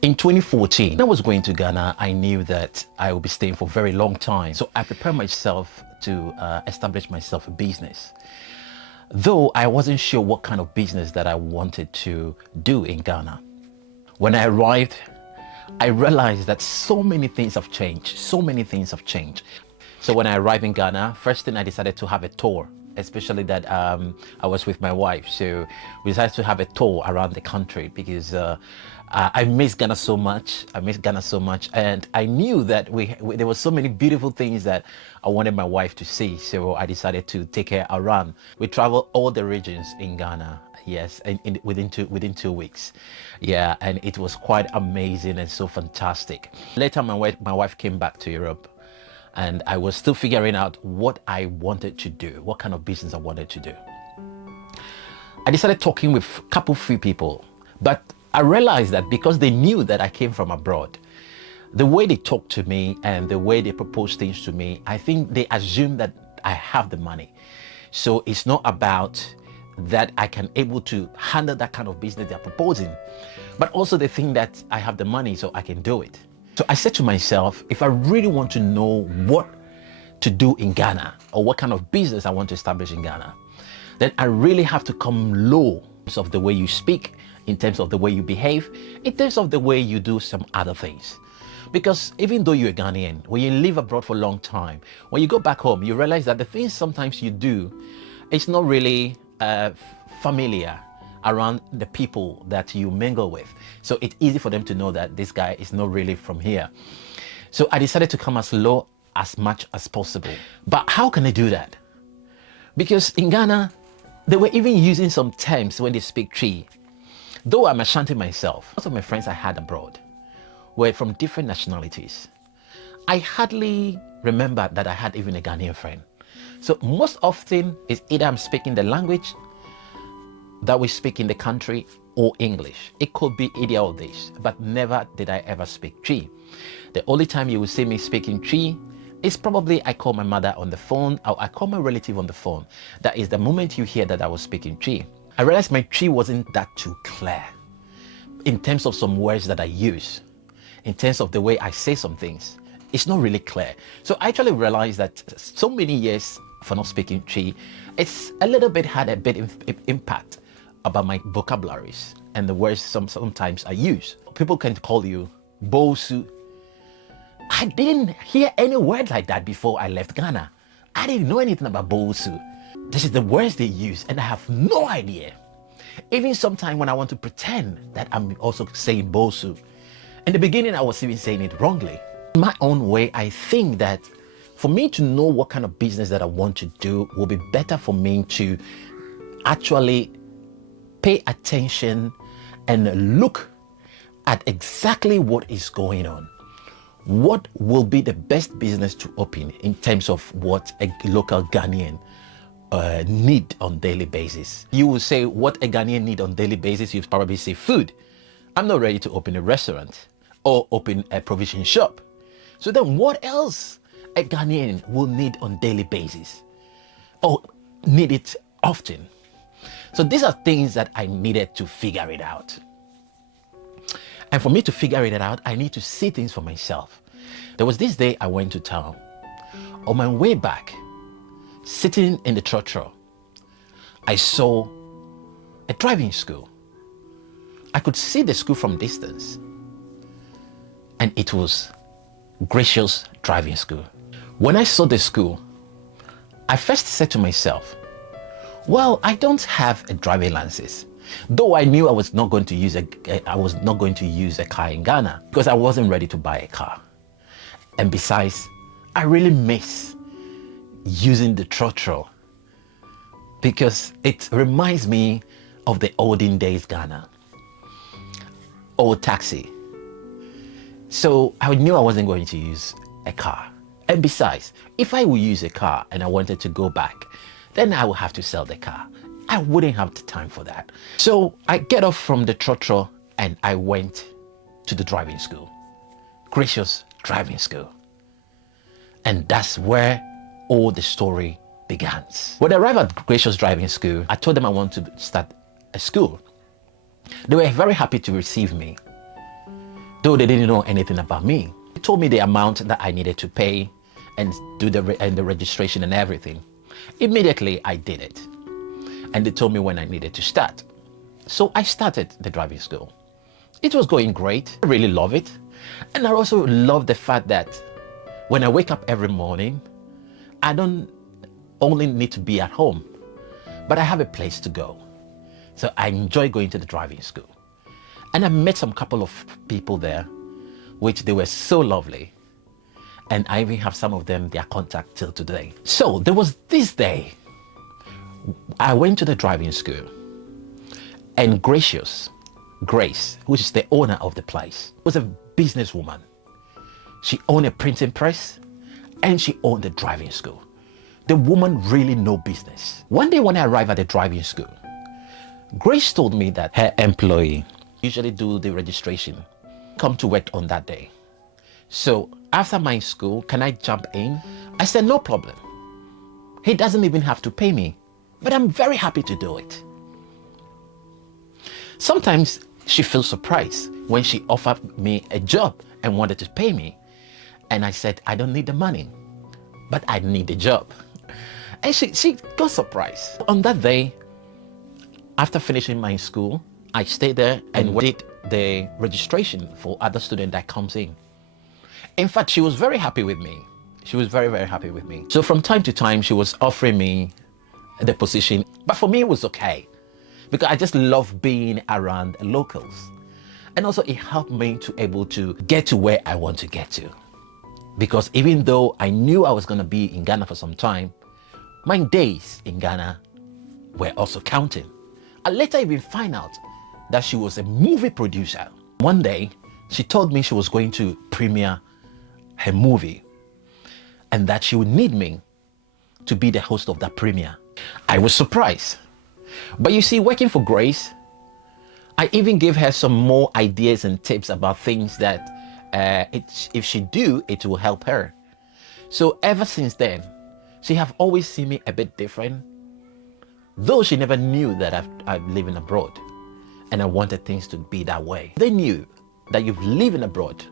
In 2014, when I was going to Ghana, I knew that I would be staying for a very long time. So I prepared myself to establish myself a business. Though I wasn't sure what kind of business that I wanted to do in Ghana. When I arrived, I realized that so many things have changed. So many things have changed. So when I arrived in Ghana, first thing I decided to have a tour, especially that I was with my wife. So we decided to have a tour around the country because I miss Ghana so much. And I knew that there were so many beautiful things that I wanted my wife to see. So I decided to take her around. We traveled all the regions in Ghana. Yes, and within 2 weeks. Yeah, and it was quite amazing and so fantastic. Later, my wife came back to Europe, and I was still figuring out what I wanted to do, what kind of business I wanted to do. I decided talking with few people, but I realized that because they knew that I came from abroad, the way they talked to me and the way they proposed things to me, I think they assumed that I have the money. So it's not about that I can able to handle that kind of business they're proposing, but also they think that I have the money so I can do it. So I said to myself, if I really want to know what to do in Ghana or what kind of business I want to establish in Ghana, then I really have to come low in terms of the way you speak, in terms of the way you behave, in terms of the way you do some other things. Because even though you're a Ghanaian, when you live abroad for a long time, when you go back home, you realize that the things sometimes you do, it's not really familiar around the people that you mingle with. So it's easy for them to know that this guy is not really from here. So I decided to come as low as much as possible. But how can I do that? Because in Ghana, they were even using some terms when they speak Twi. Though I'm Ashanti myself, most of my friends I had abroad were from different nationalities. I hardly remember that I had even a Ghanaian friend. So most often it's either I'm speaking the language that we speak in the country or English. It could be either of these, but never did I ever speak Twi. The only time you will see me speaking Twi is probably I call my mother on the phone or I call my relative on the phone. That is the moment you hear that I was speaking Twi. I realized my Twi wasn't that too clear in terms of some words that I use, in terms of the way I say some things. It's not really clear. So I actually realized that so many years for not speaking Twi, it's a little bit had a bit impact about my vocabularies and the words sometimes I use. People can call you Bosu. I didn't hear any word like that before I left Ghana. I didn't know anything about Bosu. This is the words they use and I have no idea. Even sometimes when I want to pretend that I'm also saying Bosu. In the beginning, I was even saying it wrongly. In my own way, I think that for me to know what kind of business that I want to do will be better for me to actually pay attention and look at exactly what is going on. What will be the best business to open in terms of what a local Ghanaian need on daily basis. You will say what a Ghanaian need on daily basis, you probably say food. I'm not ready to open a restaurant or open a provision shop. So then what else a Ghanaian will need on daily basis or need it often? So these are things that I needed to figure it out. And for me to figure it out, I need to see things for myself. There was this day I went to town. On my way back, sitting in the trotro, I saw a driving school. I could see the school from distance. And it was Gracious Driving School. When I saw the school, I first said to myself, well, I don't have a driving license. Though I knew I was not going to use a car in Ghana because I wasn't ready to buy a car. And besides, I really miss using the trotro because it reminds me of the olden days Ghana. Old taxi. So I knew I wasn't going to use a car. And besides, if I would use a car and I wanted to go back, then I would have to sell the car. I wouldn't have the time for that. So I get off from the trotro and I went to the driving school. Gracious Driving School. And that's where all the story begins. When I arrived at Gracious Driving School, I told them I want to start a school. They were very happy to receive me. though they didn't know anything about me. They told me the amount that I needed to pay and do the registration and everything. Immediately I did it, and they told me when I needed to start. So I started the driving school. It was going great. I really love it. And I also love the fact that when I wake up every morning, I don't only need to be at home, but I have a place to go. So I enjoy going to the driving school. And I met some couple of people there, which they were so lovely. And I even have some of them, their contact till today. So there was this day, I went to the driving school, and Grace, which is the owner of the place, was a businesswoman. She owned a printing press and she owned a driving school. The woman really know business. One day when I arrived at the driving school, Grace told me that her employee usually do the registration, come to work on that day. So after my school, can I jump in? I said, no problem. He doesn't even have to pay me, but I'm very happy to do it. Sometimes she feels surprised when she offered me a job and wanted to pay me. And I said, I don't need the money, but I need a job. And she got surprised. On that day, after finishing my school, I stayed there and did the registration for other student that comes in. In fact, she was very happy with me. She was very, very happy with me. So from time to time, she was offering me the position. But for me, it was okay, because I just love being around locals. And also it helped me to able to get to where I want to get to. Because even though I knew I was going to be in Ghana for some time, my days in Ghana were also counting. I later even find out that she was a movie producer. One day, she told me she was going to premiere her movie and that she would need me to be the host of that premiere. I was surprised. But you see, working for Grace, I even gave her some more ideas and tips about things that if she do, it will help her. So ever since then, she have always seen me a bit different, though she never knew that I'm living abroad and I wanted things to be that way. They knew that you've living abroad,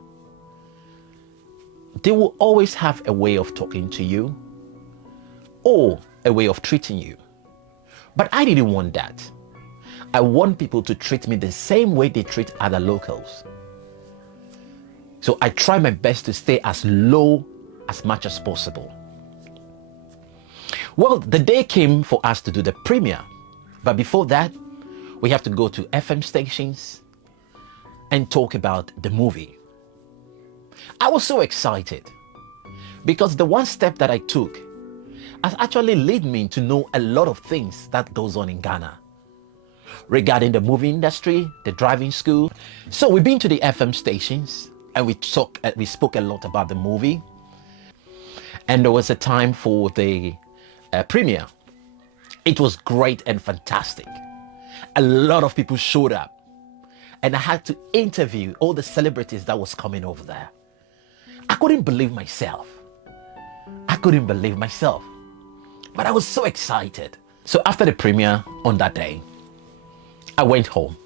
they will always have a way of talking to you or a way of treating you. But I didn't want that. I want people to treat me the same way they treat other locals. So I try my best to stay as low as much as possible. Well, the day came for us to do the premiere. But before that, we have to go to FM stations and talk about the movie. I was so excited because the one step that I took has actually led me to know a lot of things that goes on in Ghana regarding the movie industry, the driving school. So we've been to the FM stations and we spoke a lot about the movie. And there was a time for the premiere. It was great and fantastic. A lot of people showed up and I had to interview all the celebrities that was coming over there. I couldn't believe myself. But I was so excited. So after the premiere on that day, I went home.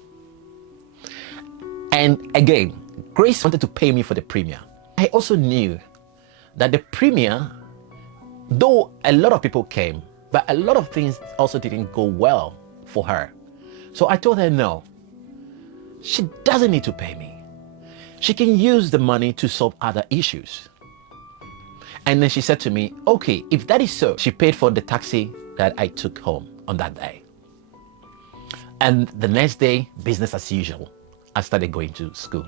And again, Grace wanted to pay me for the premiere. I also knew that the premiere, though a lot of people came, but a lot of things also didn't go well for her. So I told her no, she doesn't need to pay me. She can use the money to solve other issues. And then she said to me, okay, if that is so, she paid for the taxi that I took home on that day. And the next day, business as usual, I started going to school.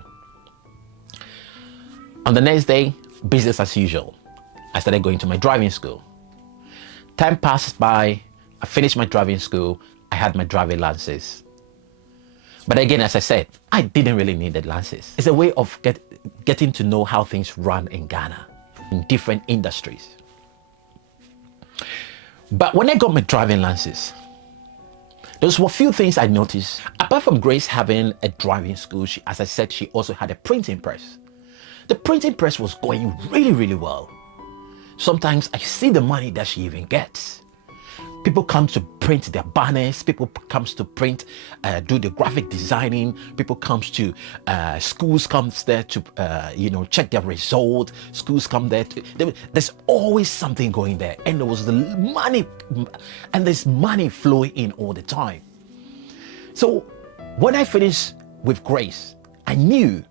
On the next day, business as usual, I started going to my driving school. Time passed by, I finished my driving school, I had my driving license. But again, as I said, I didn't really need the license. It's a way of getting to know how things run in Ghana, in different industries. But when I got my driving license, there was a few things I noticed. Apart from Grace having a driving school, as I said, she also had a printing press. The printing press was going really, really well. Sometimes I see the money that she even gets. People come to print their banners. People comes to print, do the graphic designing. People comes to schools comes there to check their result. Schools come there. There's always something going there, and there was the money, and there's money flowing in all the time. So when I finished with Grace, I knew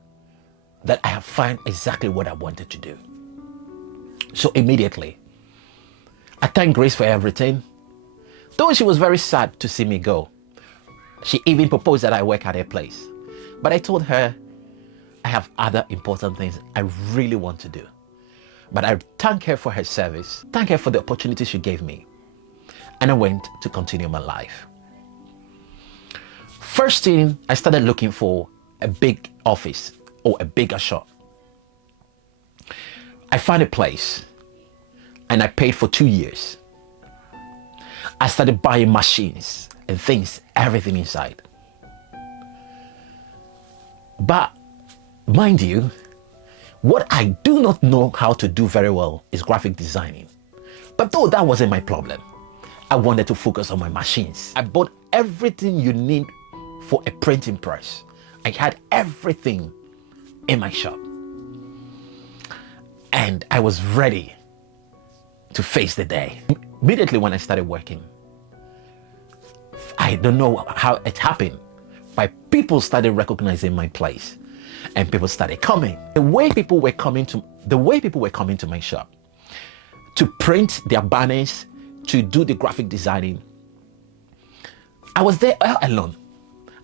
that I have found exactly what I wanted to do. So immediately, I thanked Grace for everything. Though she was very sad to see me go. She even proposed that I work at her place. But I told her I have other important things I really want to do. But I thank her for her service, thank her for the opportunity she gave me. And I went to continue my life. First thing, I started looking for a big office or a bigger shop. I found a place and I paid for 2 years. I started buying machines and things, everything inside. But mind you, what I do not know how to do very well is graphic designing. But though that wasn't my problem, I wanted to focus on my machines. I bought everything you need for a printing press. I had everything in my shop. And I was ready to face the day. Immediately when I started working, I don't know how it happened, but people started recognizing my place and people started coming. The way people were coming to my shop to print their banners, to do the graphic designing, I was there all alone.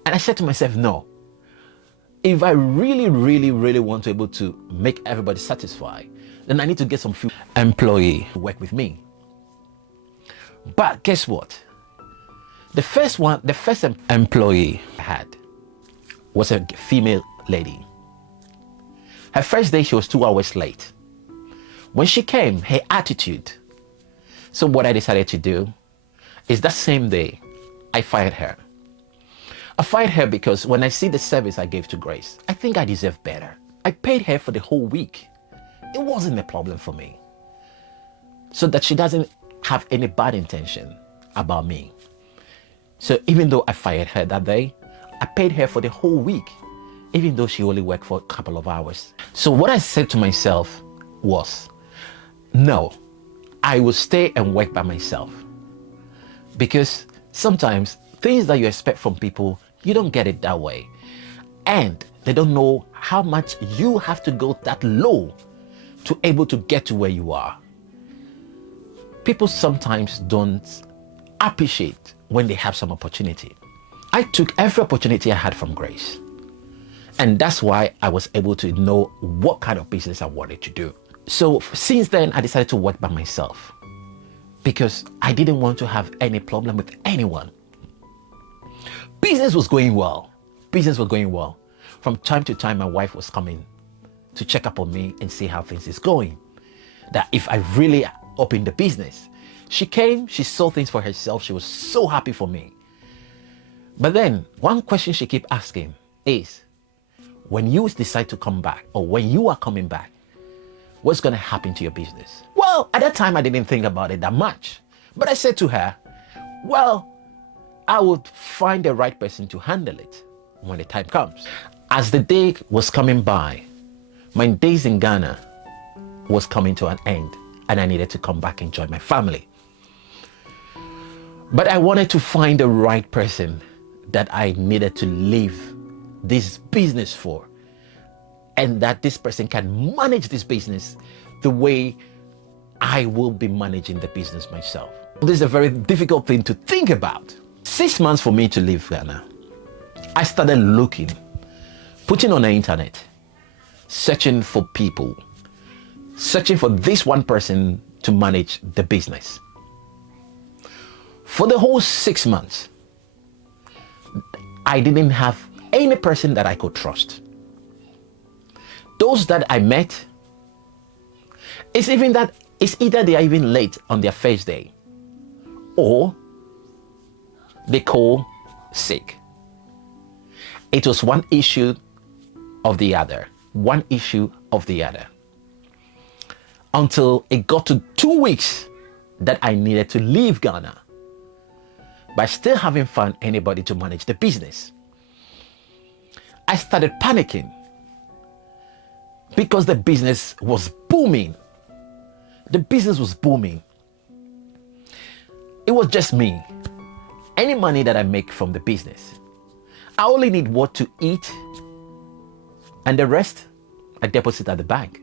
And I said to myself, no, if I really, really, really want to be able to make everybody satisfied, then I need to get some few employees to work with me. But guess what? The first employee I had was a female lady. Her first day, she was 2 hours late. When she came, her attitude. So what I decided to do is that same day, I fired her. I fired her because when I see the service I gave to Grace, I think I deserve better. I paid her for the whole week. It wasn't a problem for me. So that she doesn't have any bad intention about me. So even though I fired her that day, I paid her for the whole week, even though she only worked for a couple of hours. So what I said to myself was, no, I will stay and work by myself. Because sometimes things that you expect from people, you don't get it that way. And they don't know how much you have to go that low to able to get to where you are. People sometimes don't appreciate when they have some opportunity. I took every opportunity I had from Grace. And that's why I was able to know what kind of business I wanted to do. So since then, I decided to work by myself because I didn't want to have any problem with anyone. Business was going well. Business was going well. From time to time, my wife was coming to check up on me and see how things is going. That if I really opened the business. She came, she saw things for herself. She was so happy for me. But then one question she kept asking is, when you decide to come back or when you are coming back, what's going to happen to your business? Well, at that time, I didn't think about it that much. But I said to her, well, I would find the right person to handle it when the time comes. As the day was coming by, my days in Ghana was coming to an end and I needed to come back and join my family. But I wanted to find the right person that I needed to leave this business for, and that this person can manage this business the way I will be managing the business myself. This is a very difficult thing to think about. 6 months for me to leave Ghana. I started looking, putting on the internet, searching for people, searching for this one person to manage the business. For the whole 6 months, I didn't have any person that I could trust. Those that I met, it's either they are even late on their first day or they call sick. It was one issue of the other, one issue of the other. Until it got to 2 weeks that I needed to leave Ghana but I still haven't found anybody to manage the business. I started panicking because the business was booming. The business was booming. It was just me. Any money that I make from the business, I only need what to eat, and the rest I deposit at the bank.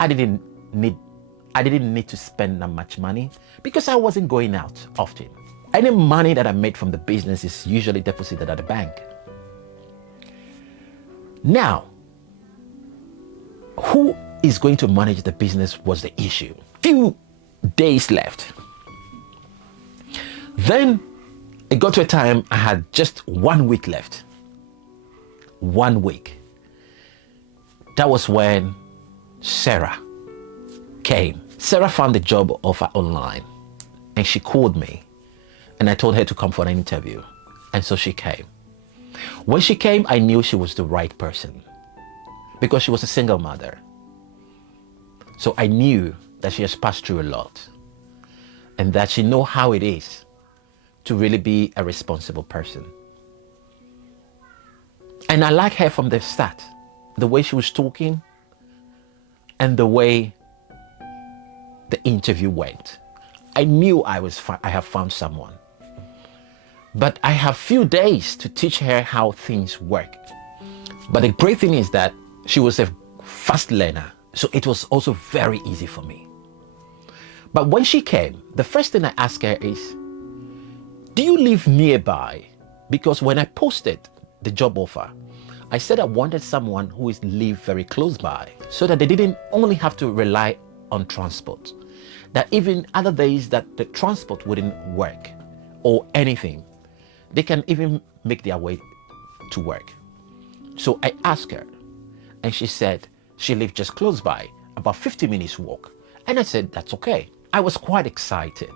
I didn't need to spend that much money because I wasn't going out often. Any money that I made from the business is usually deposited at the bank. Now, who is going to manage the business was the issue. Few days left. Then it got to a time I had just 1 week left. 1 week. That was when Sarah came. Sarah found the job offer online and she called me and I told her to come for an interview. And so she came. When she came, I knew she was the right person because she was a single mother. So I knew that she has passed through a lot and that she knows how it is to really be a responsible person. And I like her from the start, the way she was talking and the way the interview went. I knew I have found someone. But I have few days to teach her how things work. But the great thing is that she was a fast learner, so it was also very easy for me. But when she came, the first thing I asked her is, do you live nearby? Because when I posted the job offer, I said I wanted someone who live very close by so that they didn't only have to rely on transport. That even other days that the transport wouldn't work or anything, they can even make their way to work. So I asked her and she said she lived just close by, about 50 minutes walk. And I said, that's okay. I was quite excited.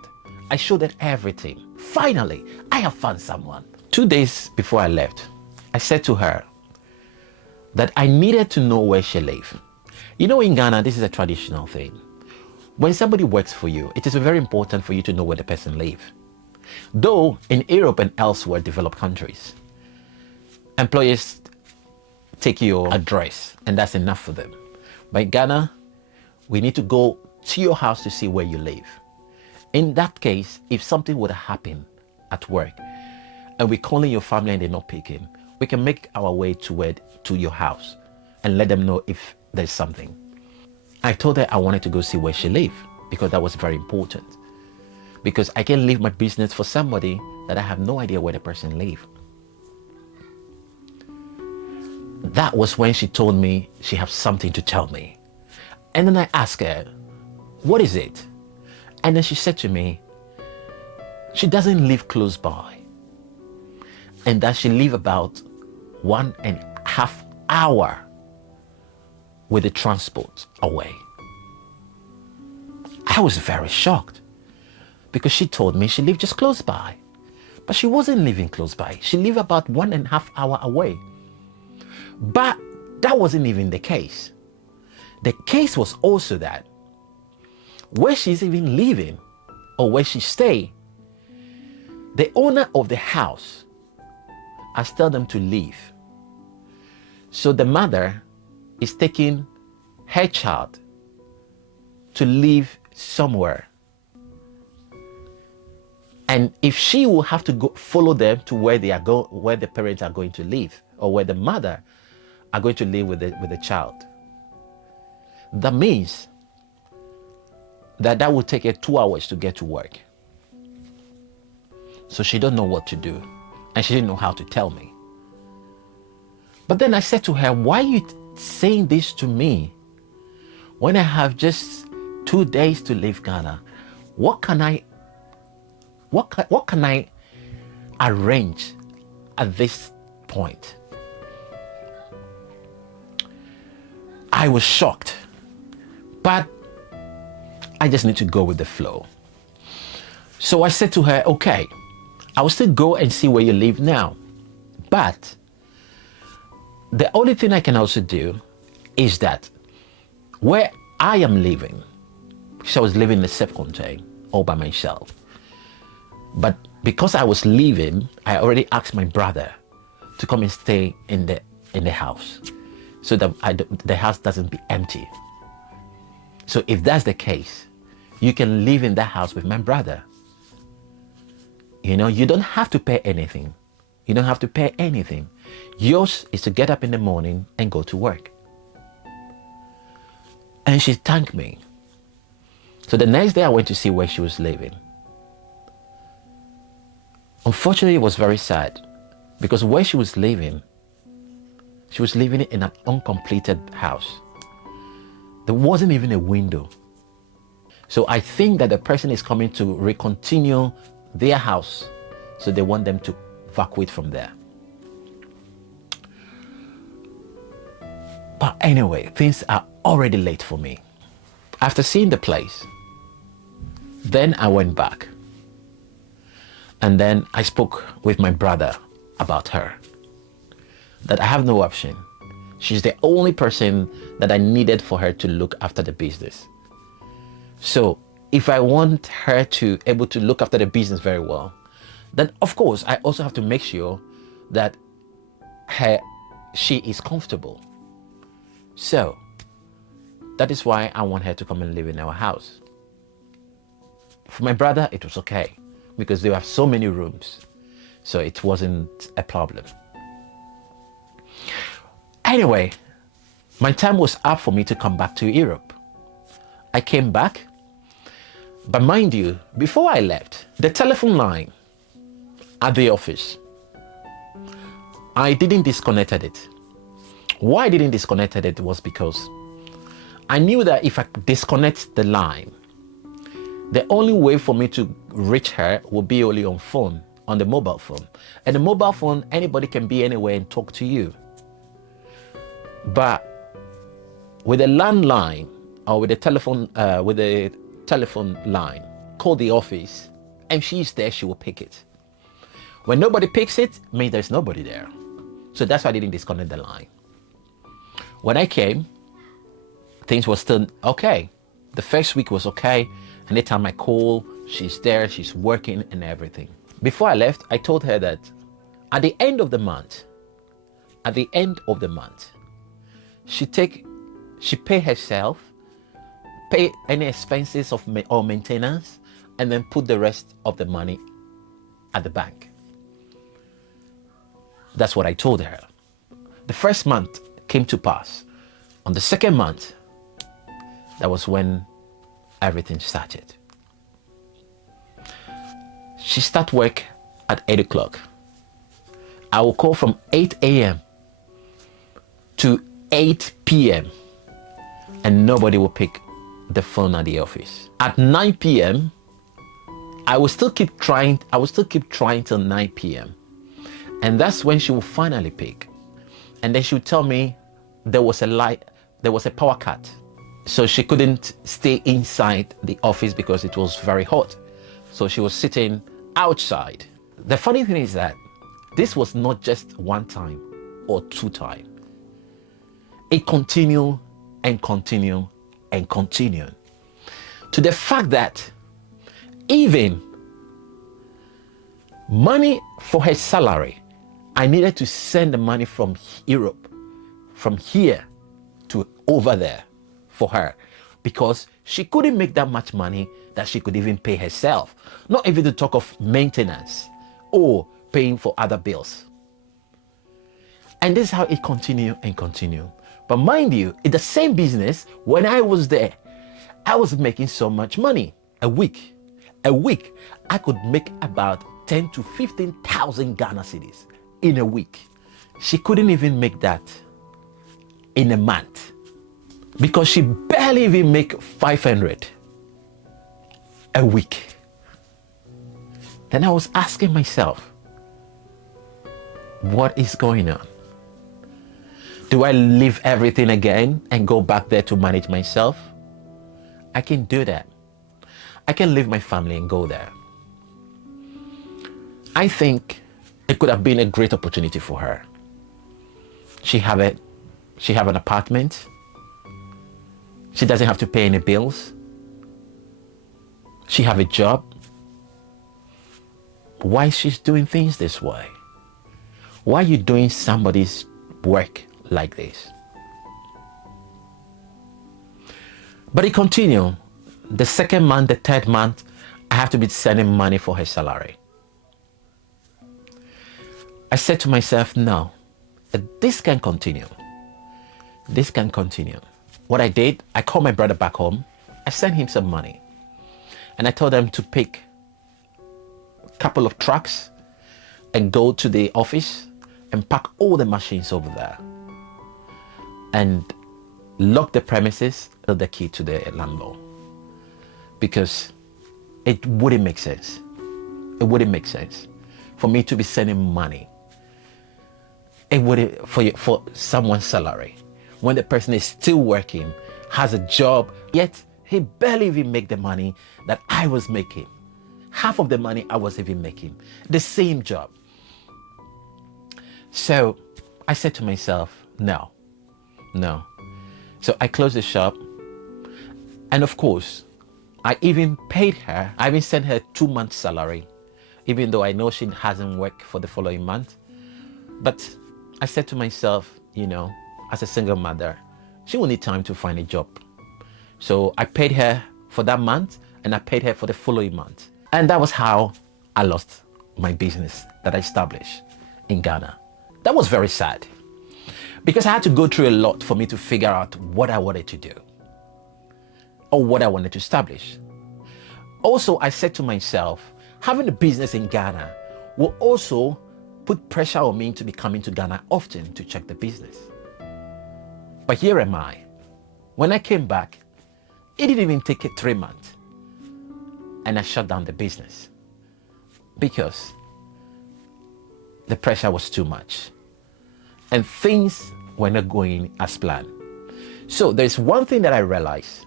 I showed her everything. Finally, I have found someone. 2 days before I left, I said to her that I needed to know where she lived. You know, in Ghana, this is a traditional thing. When somebody works for you, it is very important for you to know where the person lives. Though in Europe and elsewhere developed countries, employers take your address and that's enough for them. But in Ghana, we need to go to your house to see where you live. In that case, if something would happen at work and we're calling your family and they're not picking, we can make our way to your house and let them know if there's something. I told her I wanted to go see where she lived because that was very important. Because I can leave my business for somebody that I have no idea where the person lives. That was when she told me she has something to tell me. And then I asked her, what is it? And then she said to me, she doesn't live close by and that she lives about 1.5 hours with the transport away. I was very shocked because she told me she lived just close by, but she wasn't living close by. She lived about 1.5 hours away. But that wasn't even the case. The case was also that where she's even living or where she stay, the owner of the house has told them to leave. So the mother is taking her child to live somewhere. And if she will have to go follow them to where where the parents are going to live, or where the mother are going to live with the child, that means that would take her 2 hours to get to work. So she don't know what to do, and she didn't know how to tell me. But then I said to her, why are you saying this to me when I have just 2 days to leave Ghana? What can I arrange at this point? I was shocked, but I just need to go with the flow. So I said to her, okay, I will still go and see where you live now. But the only thing I can also do is that where I am living, because I was living in a self-contained all by myself, but Because I was leaving, I already asked my brother to come and stay in the house so that the house doesn't be empty. So if that's the case, you can live in that house with my brother. You know, you don't have to pay anything. You don't have to pay anything. Yours is to get up in the morning and go to work. And she thanked me. So the next day I went to see where she was living. Unfortunately, it was very sad because where she was living in an uncompleted house. There wasn't even a window. So I think that the person is coming to recontinue their house. So they want them to evacuate from there. But anyway, things are already late for me. After seeing the place, then I went back. And then I spoke with my brother about her. That I have no option. She's the only person that I needed for her to look after the business. So if I want her to able to look after the business very well, then of course I also have to make sure that she is comfortable. So that is why I want her to come and live in our house. For my brother, it was okay because there have so many rooms. So it wasn't a problem. Anyway, my time was up for me to come back to Europe. I came back, but mind you, before I left, the telephone line at the office, I didn't disconnect it. Why I didn't disconnect it was because I knew that if I disconnect the line, the only way for me to reach her would be only on phone, on the mobile phone. And the mobile phone, anybody can be anywhere and talk to you. But with a landline or with a telephone line, call the office, and she's there, she will pick it. When nobody picks it, means there's nobody there. So that's why I didn't disconnect the line. When I came, things were still okay. The first week was okay. Anytime I call, she's there, she's working and everything. Before I left, I told her that at the end of the month, she pay herself, pay any expenses or maintenance, and then put the rest of the money at the bank. That's what I told her. The first month came to pass. On the second month, that was when everything started. She started work at 8 o'clock. I will call from 8 a.m. to 8 p.m. and nobody will pick the phone at the office. At 9 p.m., I will still keep trying till 9 p.m. And that's when she will finally pick. And then she would tell me there was a power cut. So she couldn't stay inside the office because it was very hot. So she was sitting outside. The funny thing is that this was not just one time or two times. It continued and continued and continued. To the fact that even money for her salary, I needed to send the money from Europe, from here to over there for her, because she couldn't make that much money that she could even pay herself, not even to talk of maintenance or paying for other bills. And this is how it continued and continued. But mind you, in the same business, when I was there, I was making so much money a week. I could make about 10 to 15,000 Ghana cedis in a week. She couldn't even make that in a month because she barely even make 500 a week. Then I was asking myself, what is going on? Do I leave everything again and go back there to manage myself? I can do that. I can leave my family and go there. I think it could have been a great opportunity for her. She have an apartment. She doesn't have to pay any bills. She have a job. why she's doing things this way. Why are you doing somebody's work like this? But it continued. The second month, the third month, I have to be sending money for her salary. I said to myself, no, this can continue. This can continue. What I did, I called my brother back home. I sent him some money. And I told them to pick a couple of trucks and go to the office and pack all the machines over there. And lock the premises with the key to the landlord. Because it wouldn't make sense. It wouldn't make sense for me to be sending money. It wouldn't for someone's salary when the person is still working, has a job, yet he barely even make the money that I was making. Half of the money I was even making. The same job. So I said to myself, no. So I closed the shop. And of course, I even paid her. I even sent her 2 months salary, even though I know she hasn't worked for the following month. But I said to myself, as a single mother, she will need time to find a job. So I paid her for that month and I paid her for the following month. And that was how I lost my business that I established in Ghana. That was very sad because I had to go through a lot for me to figure out what I wanted to do or what I wanted to establish. Also, I said to myself, having a business in Ghana will also put pressure on me to be coming to Ghana often to check the business. But here am I. When I came back, it didn't even take 3 months. And I shut down the business because the pressure was too much and things were not going as planned. So there's one thing that I realized,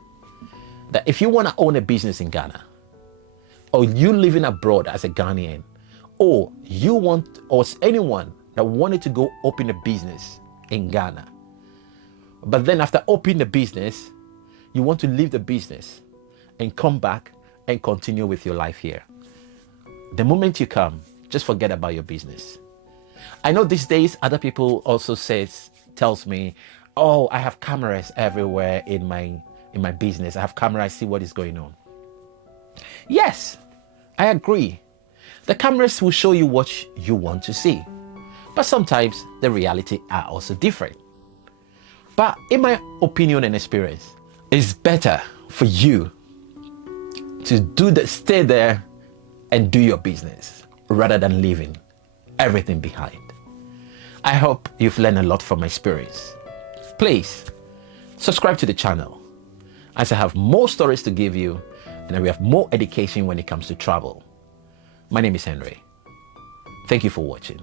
that if you want to own a business in Ghana, or you living abroad as a Ghanaian, or anyone that wanted to go open a business in Ghana, but then after opening the business, you want to leave the business and come back and continue with your life here. The moment you come, just forget about your business. I know these days other people also tells me, oh, I have cameras everywhere in my business. I have cameras, see what is going on. Yes, I agree. The cameras will show you what you want to see. But sometimes the reality are also different. But in my opinion and experience, it's better for you to stay there and do your business rather than leaving everything behind. I hope you've learned a lot from my experience. Please subscribe to the channel as I have more stories to give you and we have more education when it comes to travel. My name is Henry. Thank you for watching.